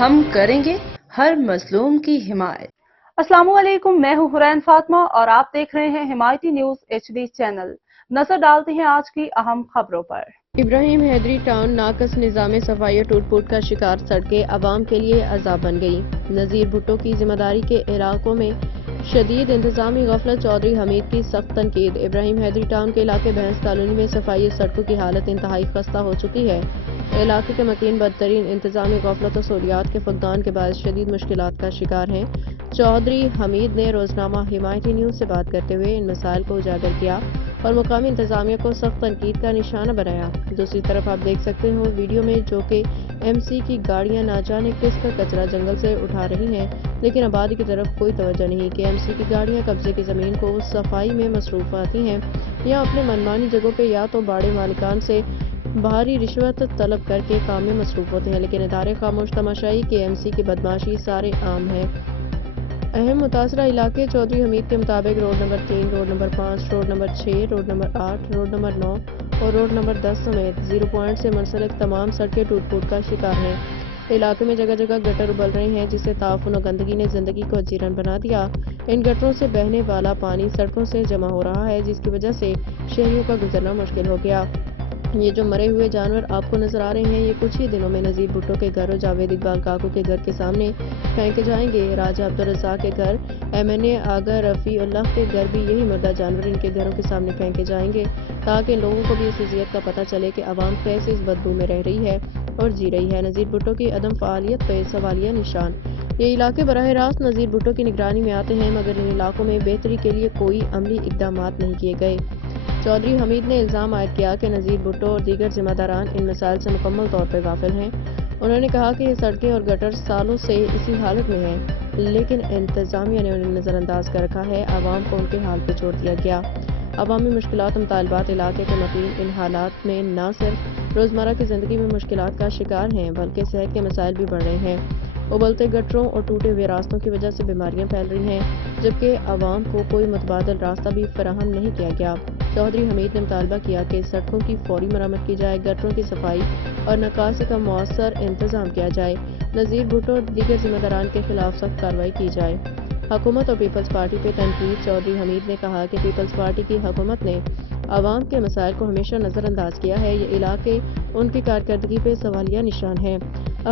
ہم کریں گے ہر مظلوم کی حمایت۔ السلام علیکم، میں ہوں حرین فاطمہ اور آپ دیکھ رہے ہیں حمایتی نیوز HD چینل۔ نظر ڈالتے ہیں آج کی اہم خبروں پر۔ ابراہیم حیدری ٹاؤن ناقص نظام صفائی اور ٹوٹ پھوٹ کا شکار سڑکیں عوام کے لیے عذاب بن گئی۔ نذیر بھٹو کی ذمہ داری کے علاقوں میں شدید انتظامی غفلت، چودھری حمید کی سخت تنقید۔ ابراہیم حیدری ٹاؤن کے علاقے بھینس کالونی میں صفائی سڑکوں کی حالت انتہائی خستہ ہو چکی ہے۔ علاقے کے مکین بدترین انتظامی غفلت اور سہولیات کے فقدان کے باعث شدید مشکلات کا شکار ہیں۔ چودھری حمید نے روزنامہ حمایتی نیوز سے بات کرتے ہوئے ان مسائل کو اجاگر کیا اور مقامی انتظامیہ کو سخت تنقید کا نشانہ بنایا۔ دوسری طرف آپ دیکھ سکتے ہو ویڈیو میں جو کہ MC کی گاڑیاں نہ جانے کس کا کچرا جنگل سے اٹھا رہی ہیں، لیکن آبادی کی طرف کوئی توجہ نہیں کہ MC کی گاڑیاں قبضے کی زمین کو صفائی میں مصروف آتی ہیں یا اپنے منمانی جگہوں پہ یا تو باڑے مالکان سے بھاری رشوت طلب کر کے کام میں مصروف ہوتے ہیں، لیکن ادارے خاموش تماشائی کہ MC کی بدمعاشی سارے عام ہے۔ اہم متاثرہ علاقے چودھری حمید کے مطابق road number 3، road number 5، road number 6، road number 8، road number 9 اور روڈ نمبر 10 سمیت 0 پوائنٹ سے منسلک تمام سڑکیں ٹوٹ پھوٹ کا شکار ہیں۔ علاقے میں جگہ جگہ گٹر ابل رہے ہیں جس سے تعفن و گندگی نے زندگی کو حیران بنا دیا۔ ان گٹروں سے بہنے والا پانی سڑکوں سے جمع ہو رہا ہے جس کی وجہ سے شہریوں کا گزرنا مشکل ہو گیا۔ یہ جو مرے ہوئے جانور آپ کو نظر آ رہے ہیں یہ کچھ ہی دنوں میں نذیر بھٹو کے گھر اور جاوید اقبال کاکو کے گھر کے سامنے پھینکے جائیں گے۔ راجہ عبدالرزاق کے گھر، MNA آغا رفیع اللہ کے گھر بھی یہی مردہ جانور ان کے گھروں کے سامنے پھینکے جائیں گے تاکہ لوگوں کو بھی اس اذیت کا پتہ چلے کہ عوام کیسے اس بدبو میں رہ رہی ہے اور جی رہی ہے۔ نذیر بھٹو کی عدم فعالیت پہ سوالیہ نشان۔ یہ علاقے براہ راست نذیر بھٹو کی نگرانی میں آتے ہیں مگر ان علاقوں میں بہتری کے لیے کوئی عملی اقدامات نہیں کیے گئے۔ چودھری حمید نے الزام عائد کیا کہ نذیر بھٹو اور دیگر ذمہ داران ان مسائل سے مکمل طور پر غافل ہیں۔ انہوں نے کہا کہ یہ سڑکیں اور گٹر سالوں سے اسی حالت میں ہیں لیکن انتظامیہ نے انہیں نظر انداز کر رکھا ہے، عوام کو ان کے حال پہ چھوڑ دیا گیا۔ عوامی مشکلات و مطالبات علاقے کے مقیم ان حالات میں نہ صرف روزمرہ کی زندگی میں مشکلات کا شکار ہیں بلکہ صحت کے مسائل بھی بڑھ رہے ہیں۔ ابلتے گٹروں اور ٹوٹے ہوئے راستوں کی وجہ سے بیماریاں پھیل رہی ہیں جبکہ عوام کو کوئی متبادل راستہ بھی فراہم نہیں کیا گیا۔ چودھری حمید نے مطالبہ کیا کہ سڑکوں کی فوری مرمت کی جائے، گٹروں کی صفائی اور نکاسی کا مؤثر انتظام کیا جائے، نذیر بھٹو اور دیگر ذمہ داران کے خلاف سخت کارروائی کی جائے۔ حکومت اور پیپلز پارٹی پہ تنقید۔ چودھری حمید نے کہا کہ پیپلز پارٹی کی حکومت نے عوام کے مسائل کو ہمیشہ نظر انداز کیا ہے، یہ علاقے ان کی کارکردگی پہ سوالیہ نشان ہے۔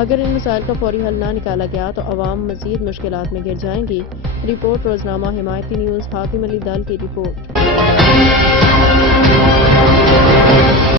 اگر ان مسائل کا فوری حل نہ نکالا گیا تو عوام مزید مشکلات میں گر جائیں گی۔ رپورٹ روزنامہ حمایتی نیوز، حاتم علی دل کی رپورٹ۔